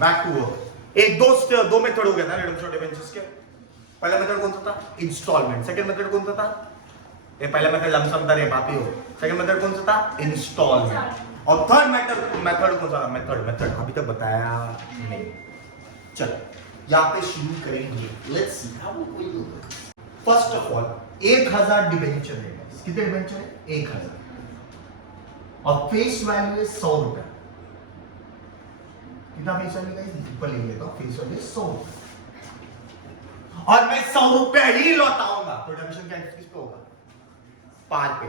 Back to work. एक दो method हो गया था रिडम्पशन डिबेंचर्स के। पहला मेथड कौन सा था? इंस्टॉलमेंट। सेकंड मेथड कौन सा था? ये पहला मेथड लमसम था रे पापी हो। सेकंड मेथड कौन सा था? इंस्टॉलमेंट। और थर्ड मेथड कौन सा था? मेथड अभी तक बताया नहीं। चलो यहाँ पे शुरू करेंगे। Let's see how we will do this. First of all 1000 debenture है। कितने डिबेंचर है? 1000। और फेस वैल्यू है 100 रुपए। कितना फेस वैल्यू है? ऊपर लिख लेता हूं। फेस वैल्यू 100 रुपए और मैं 100 रुपए ही लौटाऊंगा। तो रिडम्पशन क्या किस पे होगा? 5 पे।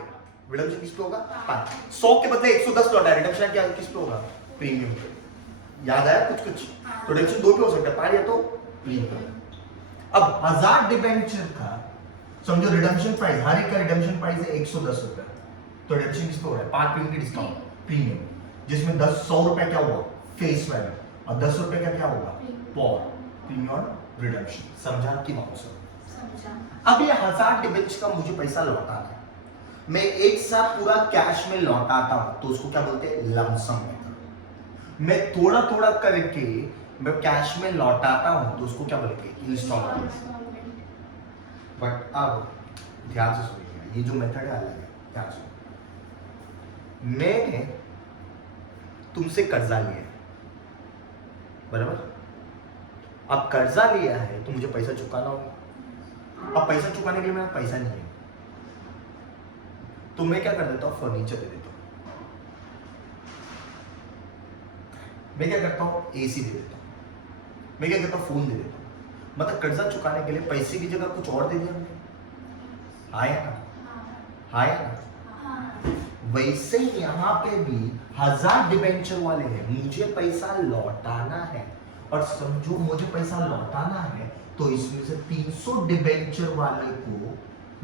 रिडम्पशन किस पे होगा? 5। 100 के बदले 110 लौटा। रिडम्पशन क्या किस पे होगा? प्रीमियम पे। याद आया कुछ? तो रिडम्पशन 2 पे हो सकता है, 5 या तो प्रीमियम। अब 1000 डिबेंचर का समझो रिडम्पशन प्राइस, हर एक का रिडम्पशन प्राइस है 110 रुपए। तो रिडम्पशन किस पे हो रहा है? 5% की डिस्काउंट प्रीमियम, जिसमें 100 रुपए क्या हुआ? Face value. और 10 रुपए का क्या होगा? पॉर प्रीमियम रिडम्पशन। समझा कि नहीं? समझा। अब ये 1000 डिबेंचर का मुझे पैसा लौटाना है। मैं एक साथ पूरा कैश में लौटाता हूं तो उसको क्या बोलते हैं? Lump sum method. मैं थोड़ा थोड़ा करके मैं कैश में लौटाता हूं तो उसको क्या बोलेंगे? इंस्टॉलमेंट। बट अब ध्यान से सुनिए, ये जो मेथड है अलग है। ध्यान से, मैंने तुमसे कर्जा लिया है, बराबर? अब कर्जा लिया है तो मुझे पैसा चुकाना होगा। अब पैसा चुकाने के लिए मेरा पैसा नहीं है तो मैं क्या कर देता हूं? फर्नीचर दे देता हूं। मैं क्या करता हूं? एसी दे देता हूं। मैं क्या करता हूं? फोन दे देता हूं। मतलब कर्जा चुकाने के लिए पैसे की जगह कुछ और दे दिया हमने। हाँ या ना? हाँ या ना? वैसे ही यहाँ पे भी 1000 डिबेंचर वाले हैं, मुझे पैसा लौटाना है। और समझो मुझे पैसा लौटाना है तो इसमें से 300 डिबेंचर वाले को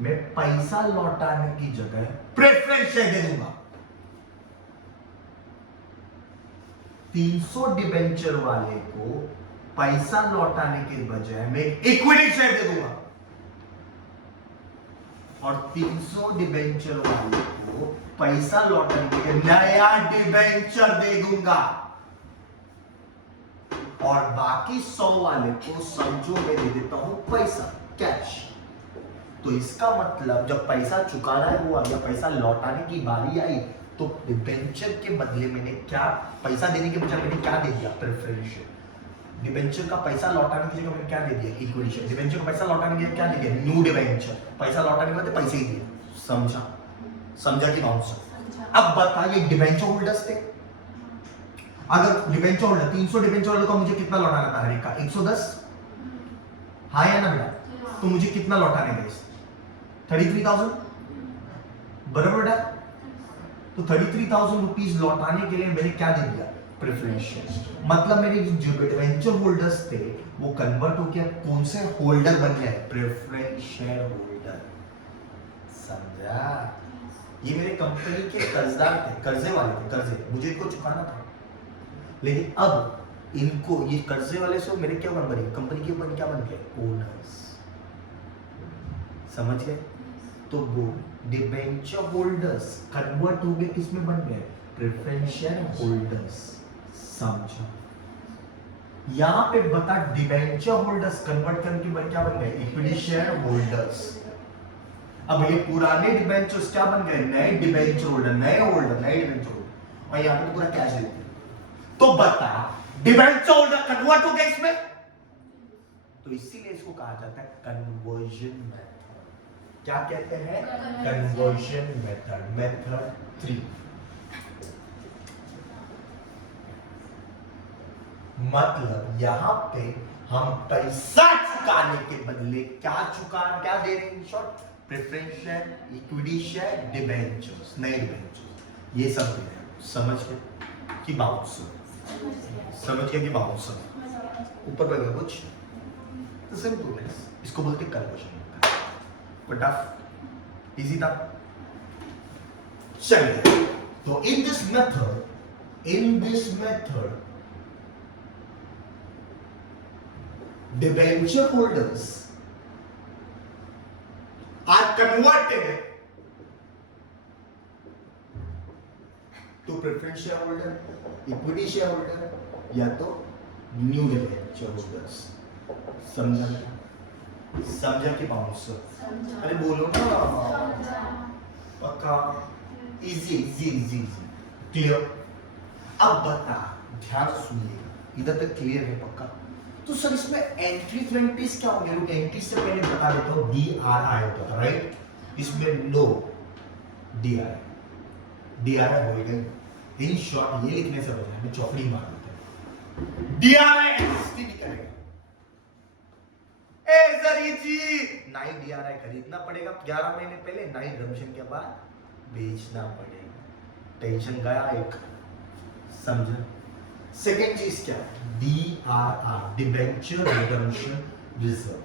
मैं पैसा लौटाने की जगह प्रेफरेंस शेयर दे दूंगा। 300 डिबेंचर वाले को पैसा लौटाने के बजाय मैं इक्विटी शेयर दे दूंगा। और 300 डिबेंचर वाले को पैसा लौटाने के लिए नया डिबेंचर दे दूंगा। और बाकी 100 वाले को समझो मैं दे देता हूं पैसा, कैश। तो इसका मतलब जब पैसा चुकाना हुआ या पैसा लौटाने की बारी आई तो डिबेंचर के बदले मैंने क्या, पैसा देने के बजाय मैंने क्या दे दिया? Preference share. डिबेंचर का पैसा लौटाने की जगह मैंने क्या दे दिया? Equity share. डिबेंचर का पैसा लौटाने के लिए क्या दे दिया? New debenture. पैसा लौटाने के बाद पैसे ही दिए। समझा कि बाउंसर? अब बताइए डिबेंचर होल्डर्स थे, अगर डिबेंचर होल्डर 300 डिबेंचर होल्डर को मुझे कितना लौटाना था? हर एक का 110। हाँ या ना बेटा? तो मुझे कितना लौटाने का? 33,000, बराबर बेटा? तो 33,000 रुपीज लौटाने के लिए मैंने क्या दे दिया? Preference share. मतलब मेरे जो डिबेंचर होल्डर्स थे वो कन्वर्ट हो गया, कौन से होल्डर बन गए? Preference share holder. समझा? ये मेरे कंपनी के कर्जदार थे, कर्जे वाले थे, कर्जे मुझे इनको चुकाना था। लेकिन अब इनको, ये कर्जे वाले से मेरे क्या बन गए? कंपनी के बन क्या बन गए? ओनर्स। समझ गए? तो वो डिबेंचर होल्डर्स कन्वर्ट हो गए, किसमें बन गए? Preference share holders. समझा? यहां पे बता डिबेंचर होल्डर्स कन्वर्ट करके बन क्या बन गए? Equity share holders. अब ये पुराने डिबेंचर्स क्या बन गए? नए डिबेंचर होल्डर, नए डिबेंचर होल्डर। और यहां पे तो पूरा कैश देते हैं। तो बता डिबेंचर होल्डर कन्वर्ट हो गया इसमें, तो इसीलिए इसको कहा जाता है कन्वर्जन मेथड। क्या कहते हैं? Conversion method. मेथड 3। मतलब यहां पे हम पैसा चुकाने के बदले क्या दे रहे हैं? Short preference share, equity share, debentures, नए डिबेंचर्स, ये सब दे रहे हैं। समझ गए कि बाउंसर? समझ गया कि बाउंसर? ऊपर पर गया कुछ तो सिंपल है, इसको बोलते conversion method. But tough, easy था। चलिए, तो in this method debenture holders are converted to preference shareholder, equity shareholder या तो न्यू डिबेंचर होल्डर्स। समझा क्या? समझा कि बाउंसर? अरे बोलो ना। पक्का? Easy easy easy easy. Clear? अब बता, ध्यान सुनिएगा, इधर तक क्लियर है पक्का? तो सर इसमें एंट्रीज वेंट्रीज क्या होंगे? लोग एंट्रीज से पहले बता देता हूँ, DRI होता था, राइट? इसमें नो DRI हो गई। इन शॉर्ट ये लिखने से बचा हमें चौकड़ी मार देते हैं। DRI एग्जिस्ट नहीं करेगा। ए जरी जी, नई DRI खरीदना पड़ेगा 11 महीने पहले, नई रिडम्पशन के बाद बेचना पड़ेगा। टेंशन गया एक। समझा? सेकेंड चीज क्या है? DRR, debenture redemption reserve.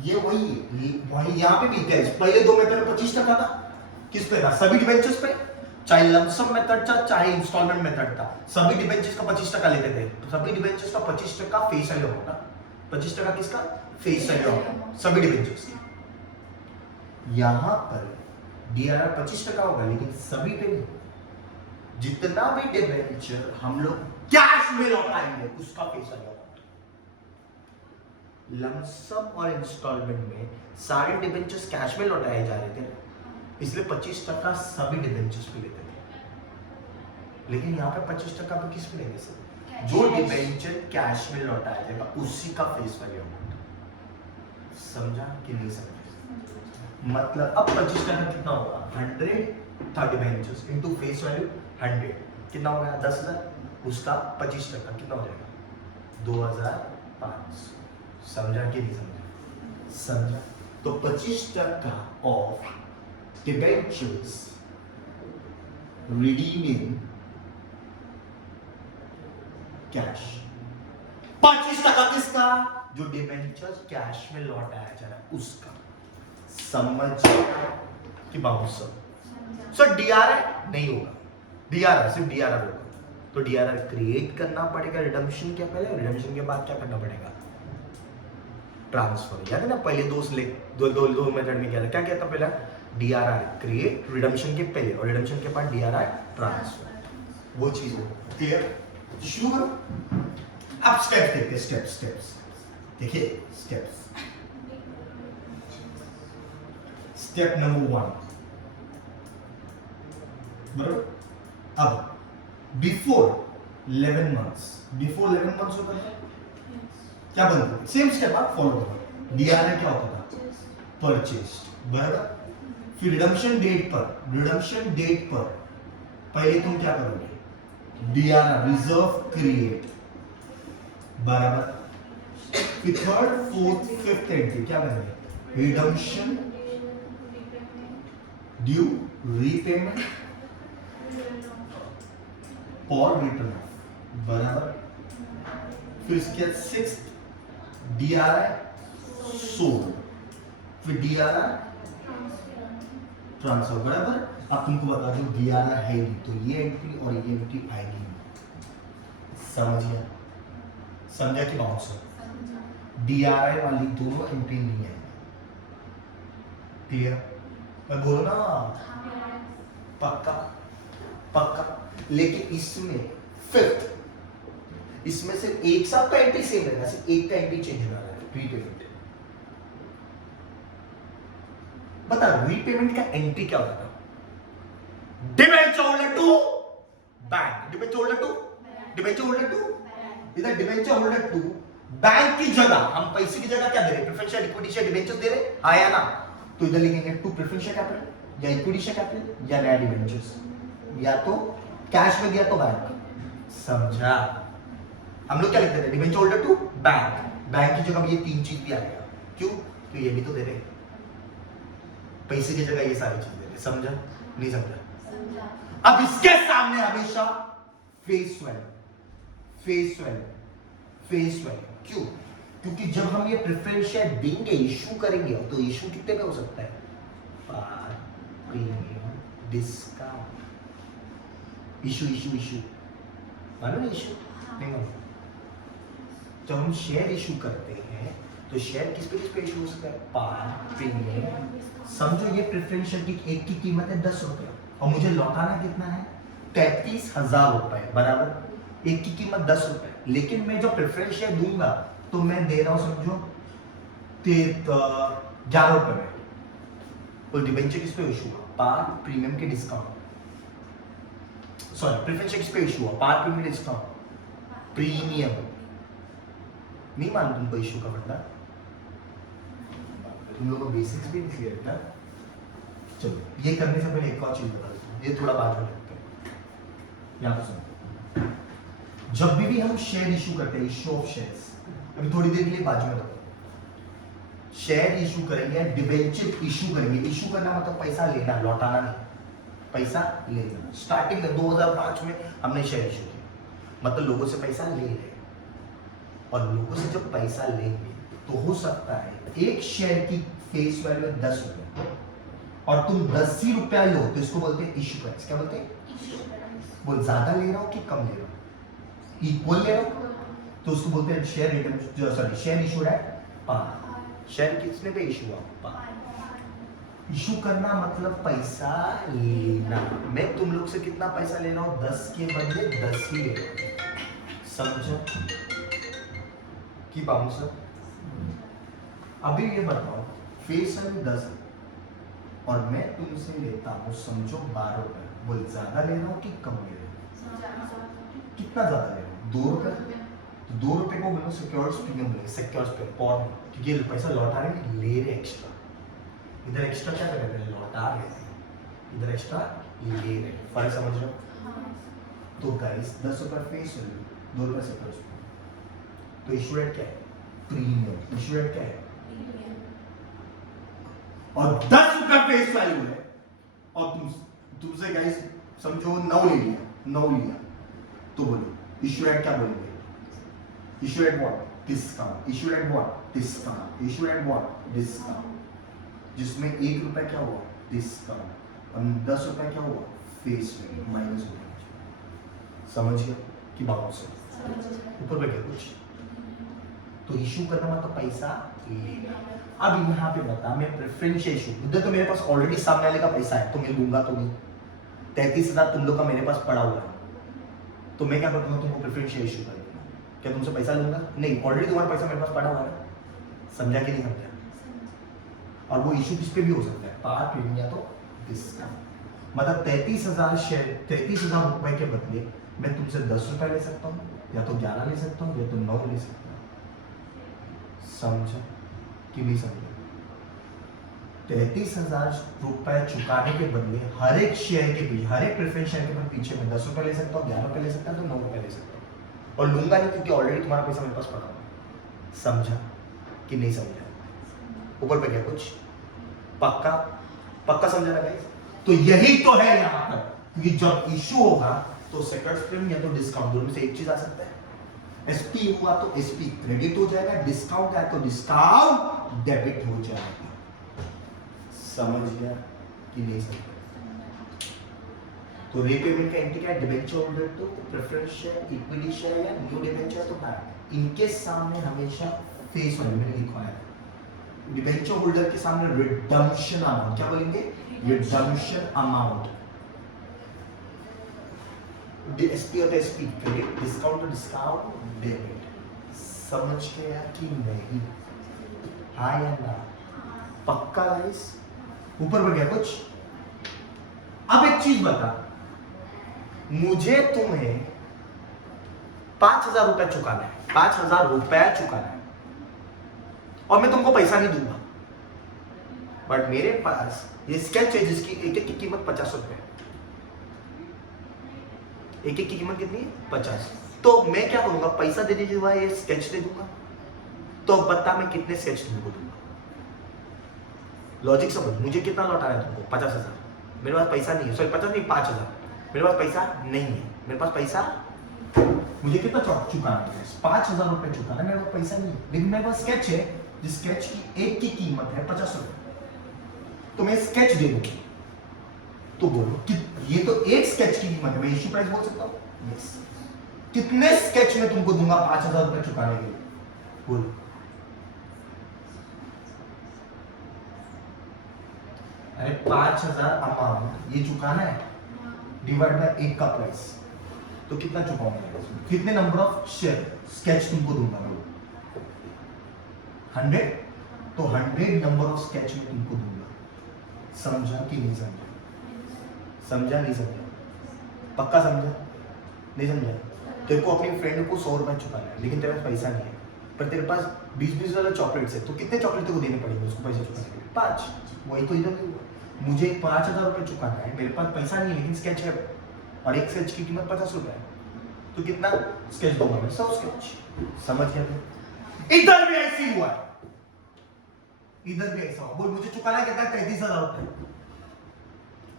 ये वही यहाँ पे भी क्या, पहले दो मेथड में 25% था। किस पे था? सभी डिबेंचर्स पे, चाहे लमसम मेथड था चाहे इंस्टॉलमेंट मेथड था, सभी डिबेंचर्स का 25% लेते थे। तो सभी डिबेंचर्स का 25% फेस वैल्यू होगा। 25% किसका? फेस वैल्यू होगा सभी डिबेंचर्स की। यहां पर DRR 25% होगा, लेकिन सभी पे नहीं। जितना भी डिबेंचर हम लोग कैश में लौटाएंगे उसका फेस वैल्यू होगा। लमसम और इंस्टॉलमेंट में सारे डिबेंचर्स कैश में लौटाए जा रहे थे, इसलिए 25% सभी डिबेंचर्स पे लेते थे। लेकिन यहाँ पे 25% पे किस पे लेंगे सर? जो डिबेंचर कैश में लौटाया जाएगा उसी का फेस वैल्यू होगा। समझा कि नहीं समझा? मतलब अब 25% कितना होगा? 100 था डिबेंचर्स इनटू फेस वैल्यू 100, कितना हो गया? 10,000। उसका 25% कितना हो जाएगा? 2,500। समझा कि नहीं समझा? समझा। तो 25% ऑफ debentures redeeming cash। 25% किसका? जो डिबेंचर्स कैश में लौटाया जा रहा है उसका। समझ कि बाउंसर? सर DRI नहीं होगा, DRR सिर्फ DRR होगा। तो DRR क्रिएट करना पड़ेगा रिडम्पशन के पहले, रिडम्पशन के बाद क्या करना पड़ेगा? ट्रांसफर। याद है ना पहले दो मेथड में क्या था? क्या कहता पहला? DRI क्रिएट रिडम्पशन के पहले और रिडम्पशन के बाद DRI ट्रांसफर। वो चीज हो क्लियर? शुरू करो। अब स्टेप देखते, स्टेप्स देखिए। स्टेप नंबर 1 बराबर। अब बिफोर 11 months होता है क्या बनता है? सेम स्टेप आप फॉलो करो। DRI क्या होता था? परचेस्ड, बराबर। फिर रिडम्पशन डेट पर पहले तुम क्या करोगे? DRR रिजर्व क्रिएट, बराबर। फिर थर्ड फोर्थ फिफ्थ एंट्री क्या करेंगे? रिडम्पशन ड्यू रीपेमेंट और रिटर्न ऑफ, बराबर। फिर इसके बाद सिक्स्थ DRI सोल्ड, फिर DRI ट्रांसफर, बराबर। अब तुमको बता दो DRI है नहीं तो ये एंट्री और ये एंट्री आएगी नहीं। समझा कि बाउंसर? DRI वाली दोनों एंट्री नहीं है। क्लियर? मैं बोलो ना पक्का। लेकिन इसमें फिफ्थ, इसमें से एक साथ का एंट्री सेम रहेगा, सिर्फ एक का एंट्री चेंज हो रहा है, रीपेमेंट। बता रीपेमेंट का एंट्री क्या होता है? Debenture holder to bank, debenture holder to इधर डिबेंचर होल्डर टू बैंक की जगह हम पैसे की जगह क्या दे रहे? Preference share, equity share, debenture दे रहे, आया ना? तो इधर लिखेंगे टू प्रेफरेंस शेयर कैपिटल या इक्विटी शेयर कैपिटल या नया डिबेंचर्स, या तो कैश में दिया तो बैंक। समझा? हम लोग क्या लिखते थे? डिबेंचर होल्डर टू बैंक की जगह ये तीन चीज भी आ गया। क्यों? तो ये भी तो दे रहे, पैसे की जगह ये सारी चीज दे रहे। समझा? नहीं समझा? अब इसके सामने हमेशा फेस वैल्यू। क्यों? क्योंकि जब हम ये प्रेफरेंस शेयर देंगे, इशू करेंगे, तो इशू कितने पे हो सकता है? Par premium discount. इशू मालूम है? इशू नहीं मालूम? जब हम शेयर इशू करते हैं तो शेयर किस पे इशू हो सकता है? Par premium. समझो ये प्रेफरेंस शेयर की एक की कीमत है 10 रुपए और मुझे लौटाना कितना है? 33,000 रुपए, बराबर। एक की कीमत 10 रुपए, लेकिन मैं जो प्रेफरेंस शेयर दूंगा तो मैं दे रहा हूं समझो 11 रुपए में। और डिबेंचर किस पे इशू हुआ? पार प्रीमियम के डिस्काउंट, सॉरी प्रेफरेंस शेयर किस पे इशू हुआ? Par premium discount, premium. नहीं मालूम तुमको इशू का मतलब? तुम लोगों को बेसिक्स भी नहीं क्लियर था। चलो ये करने से पहले एक और चीज बता देता हूं, ये थोड़ा बाद में लगता है। यहाँ पे सुनो, जब भी हम शेयर इशू करते हैं, इशू ऑफ शेयर्स, अभी थोड़ी देर के लिए बाजू में रखो, शेयर इशू करेंगे, डिबेंचर इशू करेंगे। इशू करना मतलब पैसा लेना, लौटाना नहीं, पैसा लेना। स्टार्टिंग में 2005 में हमने शेयर इशू किया, मतलब लोगों से पैसा ले रहे, और लोगों से जब पैसा लेंगे तो हो सकता है एक शेयर की फेस वैल्यू 10 रुपए और तुम 10 ही रुपया लो, तो इसको बोलते हैं इशू प्राइस। क्या बोलते हैं? बोल ज्यादा ले रहा हो कि कम ले रहा हो? इक्वल ले रहा हो तो उसको बोलते हैं share return, sorry share issued at par. Share किसने पे इशू हुआ? पार। इशू करना मतलब पैसा लेना। मैं तुम लोग से कितना पैसा ले रहा हूं? 10 के बदले 10 ही ले रहा हूं, समझो कि बाउंसर। अभी ये बताओ, फेस वैल्यू 10 और मैं तुमसे लेता हूं समझो 12 रुपए। बोल ज्यादा ले रहा हूं कि कम ले रहा हूं? कितना ज्यादा ले रहा हूं? 2 रुपए। तो 2 रुपए को बोलो सिक्योर्स प्रीमियम ले, सिक्योर्स पे पॉन, क्योंकि ये पैसा लौटा रहे हैं, ले रहे एक्स्ट्रा। इधर एक्स्ट्रा क्या कर रहे हैं? लौटा रहे हैं। इधर एक्स्ट्रा ले रहे हैं। फर्क समझ रहे हो? तो गाइस 10 रुपए फेस वैल्यू, 2 रुपए सिक्योर्स पे। तो इशू रेट क्या है? प्रीमियम। इशू रेट क्या है? और 10 रुपए फेस वैल्यू है, और तुमसे गाइस समझो 9 ले लिया, 9 लिया, तो बोलो इशू रेट क्या बोलेंगे? Issue rate what? Discount. Issue rate what? Discount. Issue rate what? Discount. जिसमें 1 रुपए क्या हुआ? डिस्काउंट। और 10 रुपए क्या हुआ? फेस वैल्यू माइनस हो गया। समझ गया कि बाउंस है? ऊपर पे क्या कुछ? तो इशू करना मतलब पैसा लेना। अब यहाँ पे बता, मैं प्रेफरेंस इशू, इधर तो मेरे पास ऑलरेडी सामने वाले का पैसा है, तो मैं लूंगा तो नहीं। 33,000 तुम लोग का मेरे पास पड़ा हुआ है, तो मैं क्या करूँगा? तुमको प्रेफरेंस इशू कर दूंगा। क्या तुमसे पैसा लूंगा? नहीं, ऑलरेडी तुम्हारा पैसा मेरे पास पड़ा हुआ है। समझा कि नहीं समझा? और वो इशू किस पे भी हो सकता है? पार प्रीमियम या तो डिस्काउंट। मतलब 33,000 शेयर, 33,000 रुपए के बदले मैं तुमसे 10 रुपए ले सकता हूँ, या तो 11 ले सकता हूँ, या तो 9 ले सकता हूँ। समझा कि नहीं समझा? 33,000 रुपए चुकाने के बदले हर एक शेयर के पीछे, हर एक प्रेफरेंस शेयर के पीछे मैं 10 रुपए ले सकता हूँ, 11 रुपए ले सकता हूँ, तो 9 रुपए ले सकता हूँ, और लूंगा नहीं क्योंकि ऑलरेडी तुम्हारा पैसा मेरे पास पड़ा हुआ। समझा कि नहीं समझा? ऊपर पे क्या कुछ? पक्का? पक्का समझा ना गाइस? तो यही तो है यहाँ पर, क्योंकि जब इशू होगा तो सेकंड स्प्रिंग या तो डिस्काउंट, दोनों में से एक चीज आ सकता है। एसपी हुआ तो एसपी क्रेडिट हो जाएगा, डिस्काउंट है तो डिस्काउंट डेबिट हो जाएगा। समझ गया कि नहीं समझ? तो रीपेमेंट का एंट्री क्या है? डिबेंचर होल्डर तो प्रेफरेंस शेयर, इक्विटी शेयर या न्यू डिबेंचर तो बैक, इनके सामने हमेशा फेस वैल्यू मैंने लिखा है। डिबेंचर होल्डर के सामने रिडम्पशन अमाउंट, क्या बोलेंगे? Redemption amount. एसपी और एसपी क्रेडिट, डिस्काउंट और डिस्काउंट डेबिट। समझ गया कि नहीं? हाँ या ना? पक्का गाइस? ऊपर बढ़ गया कुछ? अब एक चीज बता, मुझे तुम्हें 5,000 रुपए चुकाना है, 5,000 रुपए चुकाना है, और मैं तुमको पैसा नहीं दूंगा, बट मेरे पास ये स्केच है जिसकी एक एक की कीमत 50 रुपए है। एक एक की कीमत कितनी है? 50। तो मैं क्या करूंगा? पैसा दे दीजिएगा, ये स्केच दे दूंगा। तो बता मैं कितने स्केच तुमको दूंगा? लॉजिक समझ। मुझे कितना लौटाना है तुमको? 50,000। मेरे पास पैसा नहीं है, सॉरी 50 नहीं, 5,000। मेरे पास पैसा नहीं है, मेरे पास पैसा, मुझे कितना चुकाना है? 5,000 रुपए चुकाना है, मेरे पास पैसा नहीं है, लेकिन मेरे पास स्केच है, जिस स्केच की एक की कीमत है 50 रुपए, तो मैं स्केच दे दूंगा। तो बोलो कि ये तो एक स्केच की कीमत है, मैं इश्यू प्राइस बोल सकता हूँ? यस। कितने स्केच में तुमको दूंगा 5,000 रुपए चुकाने के लिए? बोलो। अरे 5,000 अमाउंट ये चुकाना है, डिवाइड बाय 1 का प्राइस, तो कितना चुकाऊंगा? कितने नंबर ऑफ शेयर स्केच तुमको दूंगा मैं? 100, तो 100 नंबर ऑफ स्केच में तुमको दूंगा। समझा कि नहीं समझा? समझा नहीं समझा? पक्का समझा? नहीं समझा? तेरे को अपनी फ्रेंड को 100 रुपए चुकाना है, लेकिन तेरे पास पैसा नहीं है, पर तेरे पास 20-20 वाला चॉकलेट्स है, तो कितने चॉकलेट तेरे को देने पड़ेंगे उसको पैसा चुकाने के लिए? 5। वही तो इधर भी हुआ। मुझे 5000 रुपए चुकाना है, मेरे पास पैसा नहीं है, लेकिन स्केच है, और एक स्केच की कीमत 50 रुपए है, तो कितना स्केच दूंगा मैं? 100 स्केच। समझ गया? इधर भी ऐसे ही हुआ है, इधर भी ऐसा हुआ। बोल मुझे चुकाना है कितना? 33,000 रुपए,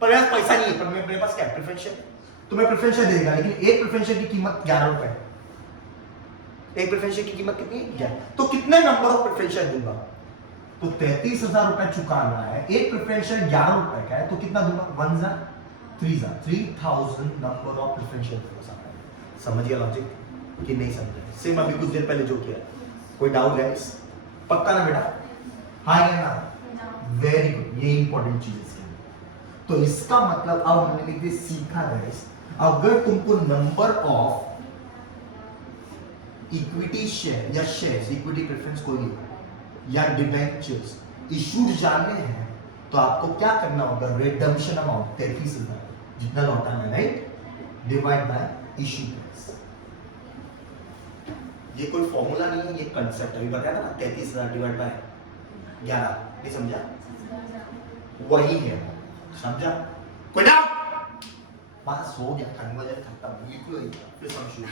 पर मेरे पास पैसा नहीं है, पर मेरे पास क्या प्रेफरेंस शेयर, तो मैं प्रेफरेंस शेयर देगा, लेकिन एक प्रेफरेंस शेयर की कीमत 11 रुपए है। एक प्रेफरेंस शेयर की कीमत कितनी है? तो कितने नंबर ऑफ प्रेफरेंस शेयर दूंगा? तो 33,000 रुपए चुकाना है, एक प्रेफरेंस शेयर 11 रुपए का है, तो कितना दूंगा? 1 जा 3 जा 3000 नंबर ऑफ प्रेफरेंस शेयर दूंगा। समझिए लॉजिक कि नहीं समझे? सेम अभी कुछ देर पहले जो किया। कोई डाउट गाइस? पक्का ना बेटा? हाँ या ना? वेरी गुड, ये इंपॉर्टेंट चीज है। तो इसका मतलब अब हमने सीखा गाइस, अगर तुमको नंबर ऑफ इक्विटी शेयर या शेयर्स, इक्विटी प्रेफरेंस कोई या डिबेंचर्स इशूड जानने हैं, तो आपको क्या करना होगा? रिडम्पशन अमाउंट 33,000 जितना लौटाना है, right, divide by issue price. ये कोई फॉर्मूला नहीं है, ये कंसेप्ट अभी बताया था ना, 33,000 डिवाइड बाय 11। नहीं समझा? वही है, समझा? कोई डाउट? बस हो गया, कन्वर्जन खत्म, बिल्कुल फिर समझो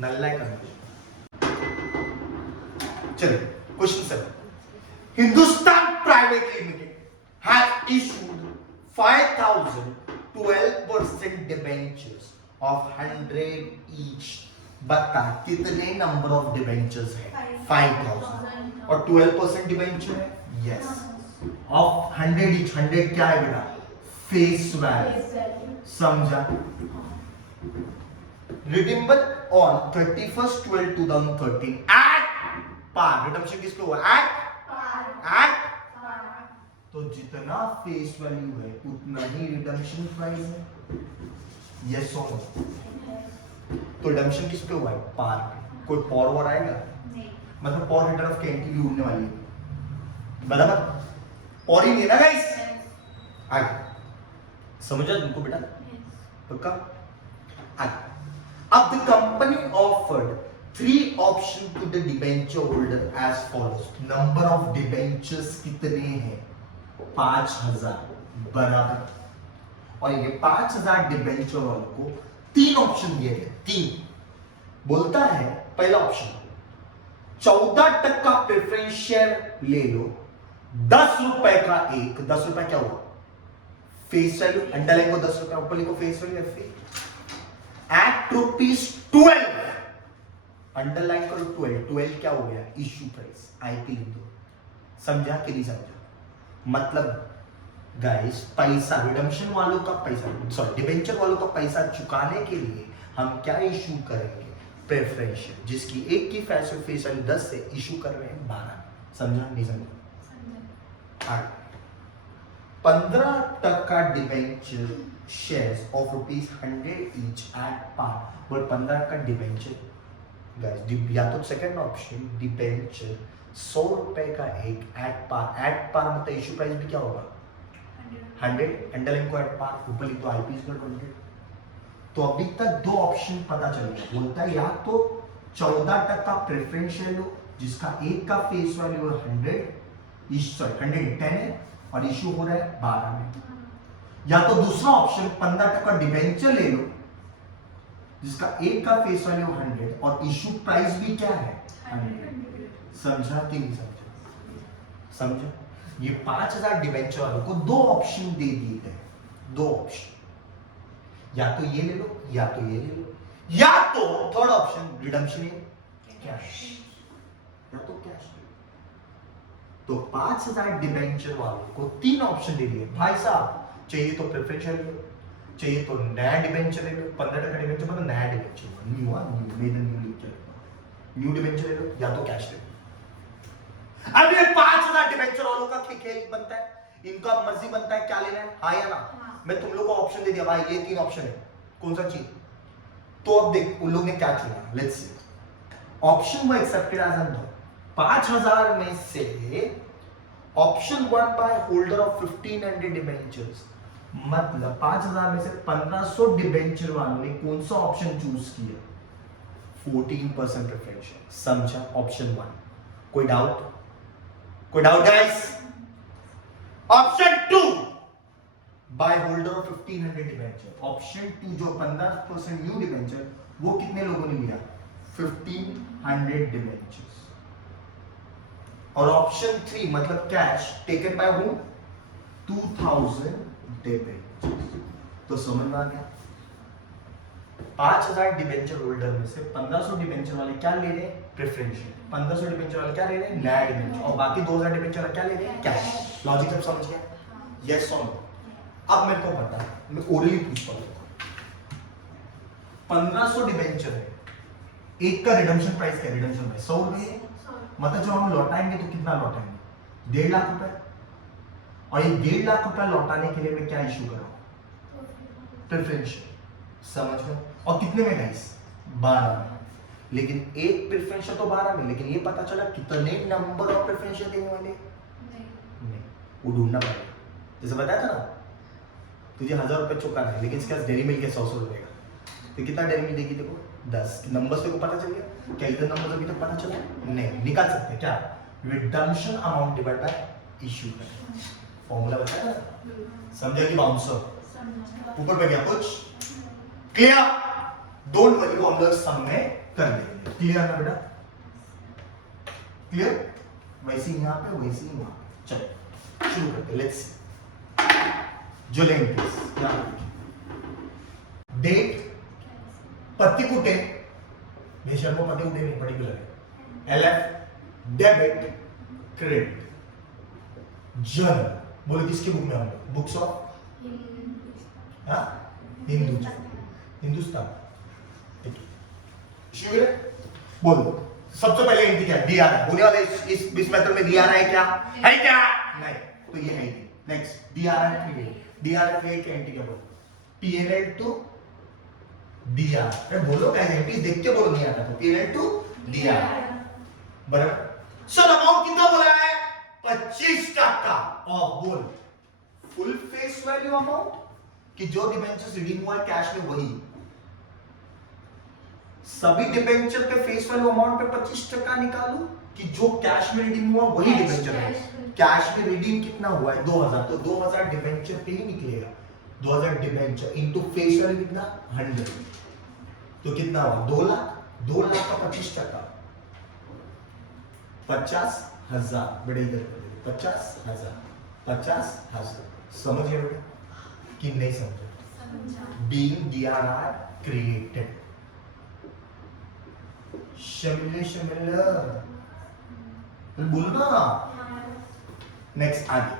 नल्ला है कन्वर्जन। चलिए question 7। Hindustan private limited has issued 5,012% debentures of 100 each. बता कितने नंबर ऑफ डिबेंचर्स है? 5,000 और 12% डिबेंचर है, यस, ऑफ 100 ईच। 100 क्या है बेटा? Face value. समझा? Redeemable on 31/12/2013 at par. Redemption किस पे हुआ? एट तो जितना फेस वैल्यू है उतना ही रिडम्पशन प्राइस है, यस और नो? तो रिडम्पशन किस पे हुआ है? पार पे। कोई पॉर वॉर आएगा? नहीं। मतलब पॉर रिटर्न ऑफ केएनटी भी उड़ने वाली है, बराबर? पॉर ही नहीं ना गाइस? आगे समझा तुमको बेटा? पक्का? आगे अब the company offered 3 option to the debenture holder as follows. Number of debentures कितने हैं? 5,000, बराबर। और ये 5,000 डिबेंचर वालों को 3 ऑप्शन दिए गए। 3 बोलता है, पहला ऑप्शन 14% प्रेफरेंस शेयर ले लो, 10 रुपए का एक। 10 रुपए क्या हुआ? Face value. अंडरलाइन को 10 रुपए, ऊपर लिखो face value F at ₹12। Underline करो 12। 12 क्या हो गया? Issue price. आईपी लिख दो। समझा कि नहीं समझा? मतलब गाइस पैसा, रिडम्पशन वालों का पैसा, सॉरी डिबेंचर वालों का पैसा चुकाने के लिए हम क्या इशू करेंगे? प्रेफरेंस शेयर, जिसकी एक की फेस वैल्यू 10 से इशू कर रहे हैं 12। समझा नहीं समझा? 15% debenture shares of ₹100 each at par. और 15 का डिबेंचर गाइस, या तो सेकंड ऑप्शन डिबेंचर 100 रुपए का एक एट पार। एट पार मतलब इशू प्राइस भी क्या होगा? 100। अंडरलाइन को एट पार, ऊपर लिख दो आईपी इज 100। तो अभी तक 2 ऑप्शन पता चल गया। बोलता है या तो 14% प्रेफरेंस शेयर लो, जिसका एक का फेस वैल्यू 110 है और इशू हो रहा है 12 में, या तो दूसरा ऑप्शन 15% डिबेंचर ले लो, जिसका एक का फेस वैल्यू 100 और इशू प्राइस भी क्या है? 100। समझा कि नहीं समझा? समझा? ये 5,000 डिबेंचर वालों को 2 ऑप्शन दे दिए गए। 2 ऑप्शन, या तो ये ले लो या तो ये ले लो, या तो थर्ड ऑप्शन रिडम्पशन कैश, या तो कैश। तो 5,000 डिबेंचर वालों को 3 ऑप्शन दे दिए। भाई साहब चाहिए तो प्रेफरेंस ले लो, चाहिए तो नया डिबेंचर ले लो। 15% डिबेंचर मतलब नया डिबेंचर, न्यू डिबेंचर ले लो, या तो कैश ले लो। अब ये 5,000 डिबेंचर वालों का खेल बनता है, इनका मर्जी बनता है क्या लेना है, हाँ या ना? मैं तुम लोग को ऑप्शन दे दिया भाई, ये 3 ऑप्शन है, कौन सा चीज? तो अब देख उन लोग ने क्या चुना, लेट्स सी ऑप्शन वो एक्सेप्टेड एज एन 5000 में से option 1 by holder of 1500 debentures, मतलब 5000 में से 1500 डिबेंचर वालों ने कौन सा ऑप्शन चूज किया, 14% प्रेफरेंशियल। समझा ऑप्शन 1? कोई डाउट? कोई doubt guys? Option 2 by holder of 1500 debenture, option 2 जो 15% न्यू डिबेंचर, वो कितने लोगों ने लिया, 1500 डिबेंचर्स। और ऑप्शन 3 मतलब cash taken by whom, 2000 debentures. तो समझ में आ गया, 5000 डिबेंचर होल्डर में से 1500 डिबेंचर वाले क्या ले रहे हैं, प्रेफरेंशियल। 1500 डिबेंचर वाले क्या ले रहे हैं, नया डिबेंचर, और बाकी 2000 डिबेंचर वाले क्या ले रहे हैं, कैश। लॉजिक सब समझ गया? यस और नो? अब मेरे को पता है, मैं ओरली पूछता हूं, 1500 डिबेंचर है, एक का रिडम्पशन प्राइस क्या है, रिडम्पशन प्राइस 100 रुपए है, मतलब जब हम लौटाएंगे तो कितना लौटाएंगे, 1.5 लाख रुपए। और ये 1.5 लाख रुपए लौटाने के लिए मैं क्या इशू कर रहा हूं, प्रेफरेंशियल। समझ गए? और कितने में गाइस, 12 में। लेकिन एक प्रेफरेंशियल तो 12 में, लेकिन ये पता चला कितने नंबर ऑफ प्रेफरेंशियल देने वाले, नहीं, वो ढूंढना पड़ेगा। जैसे बताया था ना, तुझे 1000 रुपए चुकाना है, लेकिन इसके पास डेयरी मिल्क है 100 रुपए का, तो कितना डेयरी मिल्क देगी देखो, 10 नंबर्स को पता चल गया क्या, इतने नंबर्स अभी तक पता चला नहीं, निकाल सकते क्या, redemption amount divide by issue price, formula बताया ना, समझा कि बाउंसर ऊपर पे गया कुछ क्लियर, डोंट वरी वो हम लोग सम में कर लेंगे, क्लियर ना बेटा, क्लियर, वैसे ही यहां पे वैसे ही वहां पे, चलो शुरू करते, लेट्स जो लेंगे क्या डेट, पत्ती कुटे, बेशक वो पत्ती कुटे नहीं पर्टिकुलर है, एलएफ डेबिट क्रेडिट, जर्नल बोले किसकी बुक में, हम लोग बुक्स ऑफ हिंदुस्तान, शुरू बोलो। सबसे पहले एंट्री क्या है, डीआर है, होने वाले इस मेथड में डीआर है क्या, है क्या, नहीं, तो ये है। Next DR create, DR create की एंट्री क्या बोलो, पीएनएल टू डीआर, अरे बोलो क्या एंट्री देख के बोलो, नहीं आता तो पीएनएल टू डीआर बराबर। सर अमाउंट कितना बोला है, 25% ऑफ, बोल फुल फेस वैल्यू अमाउंट कि जो डिबेंचर रिडीम हुआ है कैश में वही, सभी डिबेंचर के फेस वैल्यू अमाउंट पे 25% निकालो कि जो कैश में रिडीम हुआ वही डिबेंचर है, कैश में रिडीम कितना हुआ है 2000, तो 2000 डिबेंचर पे ही निकलेगा, 2000 डिबेंचर इनटू फेस वैल्यू कितना 100, तो कितना हुआ 2 लाख, 2 लाख का 25%, 50,000, बड़े इधर 50,000, 50,000, समझ गए बेटा कि नहीं समझे, बीइंग डीआरआर क्रिएटेड, शमिल बोलो ना। नेक्स्ट आगे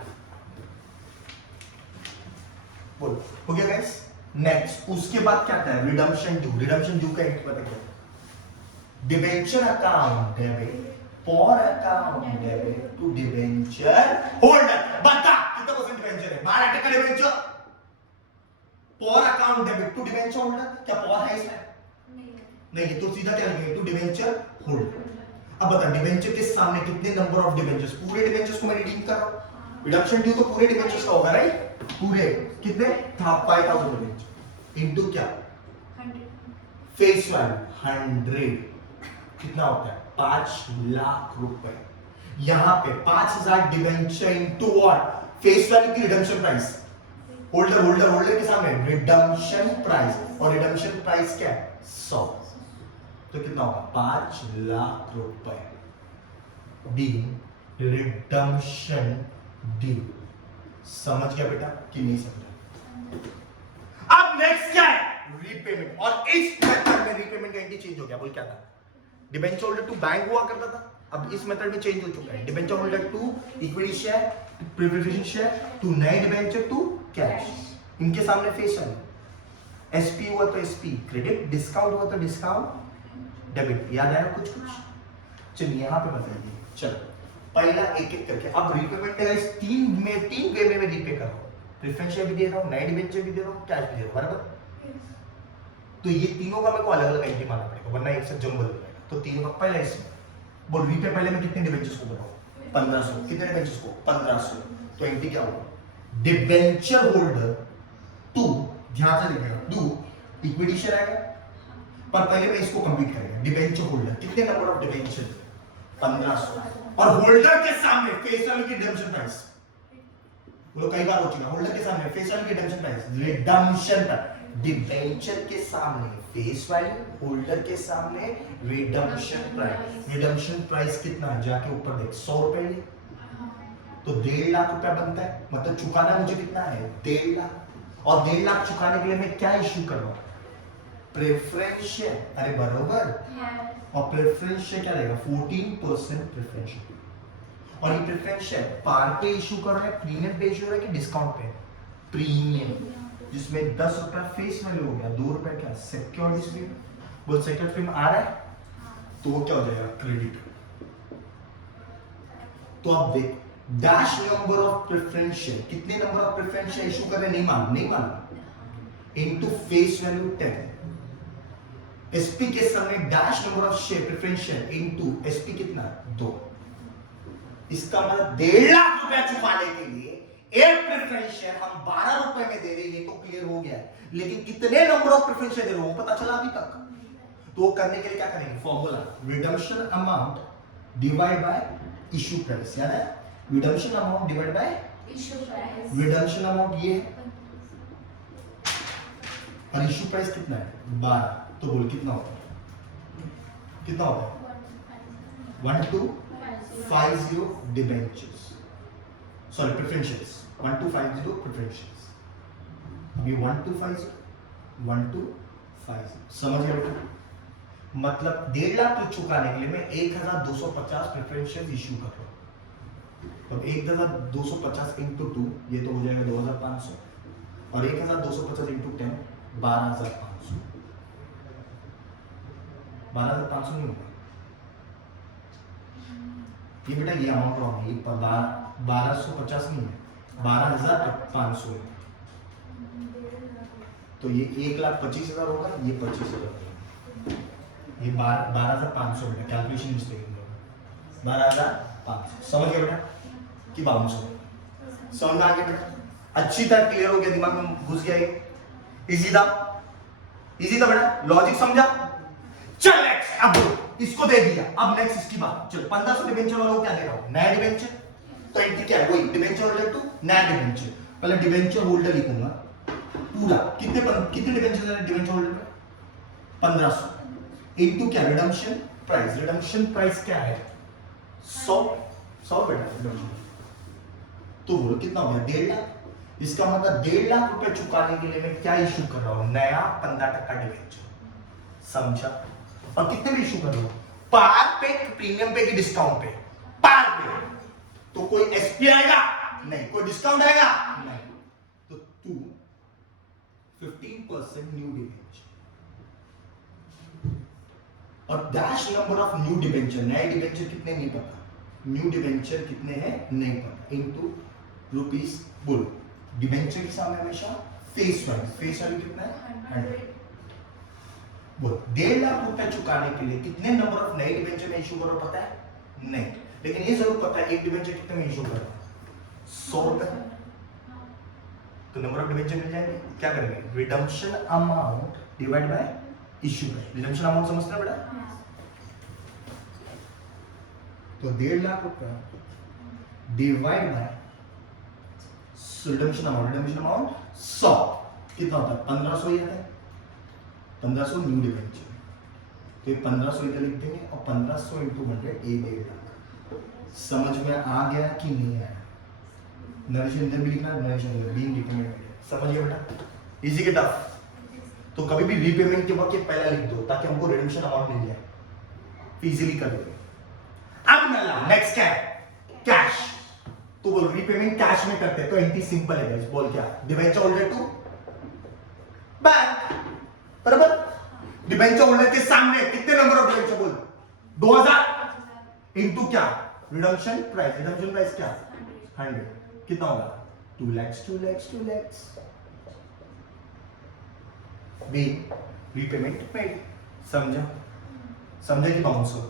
बोलो, हो गया गाइस। नेक्स्ट उसके बाद क्या आता है, रिडम्पशन ड्यू, रिडम्पशन ड्यू का एक पता क्या, debenture account debit for account debit to debenture holder, बता कितना परसेंट डिबेंचर है, 12% का debenture for account debit to debenture holder, क्या फॉर है इसमें, नहीं, तो सीधा क्या लिखेंगे, टू डिबेंचर होल्डर। अब बता डिबेंचर के सामने कितने नंबर ऑफ डिबेंचर्स, पूरे डिबेंचर्स को मैं रिडीम कर रहा हूं, रिडम्पशन ड्यू तो पूरे डिबेंचर्स का होगा राइट, पूरे कितने 5000 डिबेंचर इनटू क्या 100 फेस वैल्यू 100 कितना होता है 5 लाख रुपए, यहां पे 5000 debenture into what, face value की रिडम्पशन प्राइस, होल्डर के सामने रिडम्पशन प्राइस, और रिडम्पशन प्राइस क्या है 100, तो कितना होगा 5 लाख रुपए ड्यू, रिडम्पशन ड्यू। समझ गया बेटा कि नहीं समझा? अब नेक्स्ट क्या है, रीपेमेंट, और इस मेथड में रीपेमेंट का एंट्री चेंज हो गया, बोल क्या था, डिबेंचर होल्डर टू बैंक हुआ करता था, अब इस मेथड में चेंज हो चुका है, debenture holder to equity share, preferential share, to नए डिबेंचर टू कैश, इनके सामने फेस वैल्यू, एसपी हुआ तो एसपी क्रेडिट, डिस्काउंट हुआ तो डिस्काउंट डेबिट, याद आया कुछ कुछ, चलिए यहाँ पे बताइए, चलो पहला एक एक करके, अब रीपेमेंट है इस तीन वे में रीपे कर रहा हूँ, प्रेफरेंस शेयर भी दे रहा हूँ, नए डिबेंचर भी दे रहा हूँ, कैश भी दे रहा हूँ, बराबर तो ये तीनों का मेरे को अलग अलग एंट्री मानना पड़ेगा, वरना एक साथ जंबल हो जाएगा। तो तीनों का पहला इसमें बोल रीपे पहले मैं कितने डिबेंचर्स को बताऊं? 1500। कितने डिबेंचर्स को? 1500। तो एंट्री क्या होगा? डिबेंचर होल्डर टू, ध्यान से देखिएगा, टू इक्विटी शेयर आएगा, पर पहले मैं इसको कंप्लीट करेंगे। डिबेंचर होल्डर कितने नंबर ऑफ डिबेंचर? 1500। और होल्डर के सामने फेस वैल्यू की रिडम्पशन प्राइस, बोलो कई बार हो चुका, होल्डर के सामने फेस वैल्यू की redemption price, redemption price. Debenture के सामने फेस वैल्यू, होल्डर के सामने रिडम्पशन प्राइस। रिडम्पशन प्राइस कितना है? जाके ऊपर देख, 100 रुपए। तो 1.5 लाख रुपया बनता है, मतलब चुकाना मुझे कितना है? 1.5 लाख। और 1.5 लाख चुकाने के लिए मैं क्या इश्यू कर रहा हूं? Preference share. अरे बराबर। और प्रेफरेंस शेयर क्या रहेगा? 14% प्रेफरेंस शेयर। और ये प्रेफरेंस शेयर पार पे इशू कर रहा है, प्रीमियम पे इशू हो रहा है कि डिस्काउंट पे? प्रीमियम, जिसमें 10 रुपया फेस वैल्यू हो गया, 2 रुपया क्या? Security premium. बोल सिक्योरिटी प्रीमियम आ रहा है तो वो क्या हो जाएगा? क्रेडिट। तो अब देख, dash number of preference share, कितने number of preference share issue कर रहे हैं? नहीं मालूम, इनटू फेस वैल्यू 10। एसपी के सामने dash number of share preference share into SP कितना? 2। इसका मतलब 1.5 लाख रुपया चुकाने के लिए एक प्रेफरेंस शेयर हम 12 रुपए में दे रहे हैं, ये तो क्लियर हो गया है। लेकिन कितने नंबर ऑफ प्रेफरेंस शेयर दे रहे हो पता चला अभी तक? तो वो करने के लिए क्या करेंगे? Formula, redemption amount divide by issue price. याद है? Redemption amount divide by issue price. Redemption amount ये है और इशू प्राइस कितना है? 12। तो बोल कितना होता है? कितना होता है? 1250 डिबेंचर्स, सॉरी प्रेफरेंस, 1250 प्रेफरेंस। अभी 1250 समझ गए बेटा? मतलब 1.5 लाख को चुकाने के लिए मैं 1250 प्रेफरेंस इशू कर रहा हूं। तो 1250 इंटू 2, ये तो हो जाएगा 2500, और 1250 इंटू 10 12500। 12500 नहीं होगा ये बेटा, ये अमाउंट रॉन्ग है। 1250 नहीं है, 12500 है। तो ये 1,25,000 होगा, ये 25,000 होगा, ये 12,500 बेटा, कैलकुलेशन मिस्टेक होगा। 12,500 समझ गया बेटा कि 5200? समझ में आ गया बेटा? अच्छी तरह क्लियर हो गया, दिमाग में घुस गया ये? इजी था बेटा, लॉजिक समझा? चल नेक्स्ट, अब इसको दे दिया, अब नेक्स्ट इसकी बात। चल 1500 डिबेंचर वालों को क्या दे रहा हूं? नया डिबेंचर। तो एंट्री क्या है? वही डिबेंचर होल्डर टू नया डिबेंचर। पहले डिबेंचर होल्डर लिखूंगा पूरा। कितने डिबेंचर है डिबेंचर होल्डर में? 1500 इनटू क्या? Redemption price. रिडम्पशन प्राइस क्या है? 100 बेटा रिडम्पशन। तो बोलो कितना हो गया? 1.5 लाख। इसका मतलब 1.5 लाख रुपए चुकाने के लिए मैं क्या इशू कर रहा हूं? नया 15% डिबेंचर। समझा? और कितने में इशू कर रहा हूं? पार पे, प्रीमियम पे कि डिस्काउंट पे? पार पे। तो कोई एसपी आएगा? नहीं। कोई डिस्काउंट आएगा? नहीं। तो तू 15% न्यू डिबेंचर और dash number of new debenture, नए डिबेंचर कितने नहीं पता, न्यू डिबेंचर कितने हैं नहीं पता, इनटू रुपीस। बोलो डिबेंचर के सामने हमेशा फेस वैल्यू कितना है? 100। बोल 1.5 लाख रुपए चुकाने के लिए कितने नंबर ऑफ नए डिबेंचर में इशू करो पता है? नहीं। लेकिन ये जरूर पता है एक डिबेंचर कितने में इशू करो? 100 रुपए। तो नंबर ऑफ डिबेंचर मिल जाएंगे। क्या करेंगे? Redemption amount divide by issue price. Redemption amount समझते हैं बेटा? तो 1.5 लाख रुपए डिवाइड बाय रिडम्पशन अमाउंट 100 कितना होता है? 1500 ही आता है। 1500 न्यू डिबेंचर, तो ये 1500 इधर लिख देंगे और 1500 इंटू 100 1.5 लाख। समझ में आ गया कि नहीं आया? नरेशन इधर भी लिखना, नरेशन इधर बीइंग रिपेमेंट। समझ गया बेटा? इजी के टफ? तो कभी भी रीपेमेंट के वक्त ये पहला लिख दो ताकि हमको रिडम्पशन अमाउंट मिल जाए, इजीली कर देंगे। अब नला नेक्स्ट क्या है? कैश। तो बोल रीपेमेंट कैश में करते हैं तो एंट्री सिंपल है गाइस। बोल क्या? डिबेंचर होल्डर टू बैंक, बराबर? डिबेंचर होल्डर के सामने कितने नंबर ऑफ डिबेंचर? बोल 2000 इनटू क्या? Redemption price. रिडम्पशन प्राइस क्या? 100। कितना होगा? 2 lakhs 2 lakhs 2 lakhs। B repayment made. समझा समझा की बाउंस हो.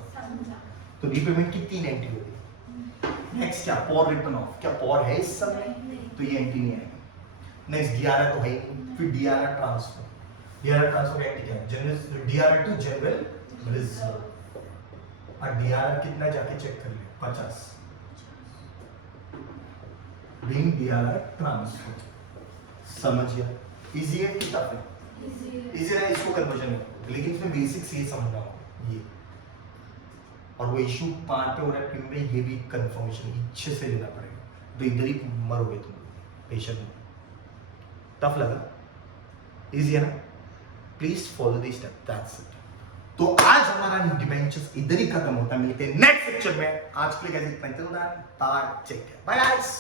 तो रीपेमेंट की 3 एंट्री होगी. नेक्स्ट क्या पॉर रिटर्न ऑफ. क्या पॉर है इस समय? तो ये एंट्री नहीं आएगी. नेक्स्ट डीआरआर तो है ही. फिर DRR transfer. DRR transfer entry क्या है? General DRR to general reserve. और डीआरआर कितना जाके चेक कर ले. 50. Being DRR transfer. समझिए इजी है कि टफ है? इजी है. इसको कन्वर्जन में लेकिन इसमें बेसिक्स ये समझना होगा. ये और वो इशू पार्ट पे हो रहा है फिल्म में. ये भी कंफर्मेशन अच्छे से लेना पड़ेगा. तो इधर ही मरोगे तुम पेशेंट में. टफ लगा? इजी है ना? Please follow this step. That's it. तो आज हमारा डिमेंशंस इधर ही खत्म होता है. मिलते हैं नेक्स्ट लेक्चर में. आज के लिए गाइस इतना ही. Till that bye. Take care. Bye guys.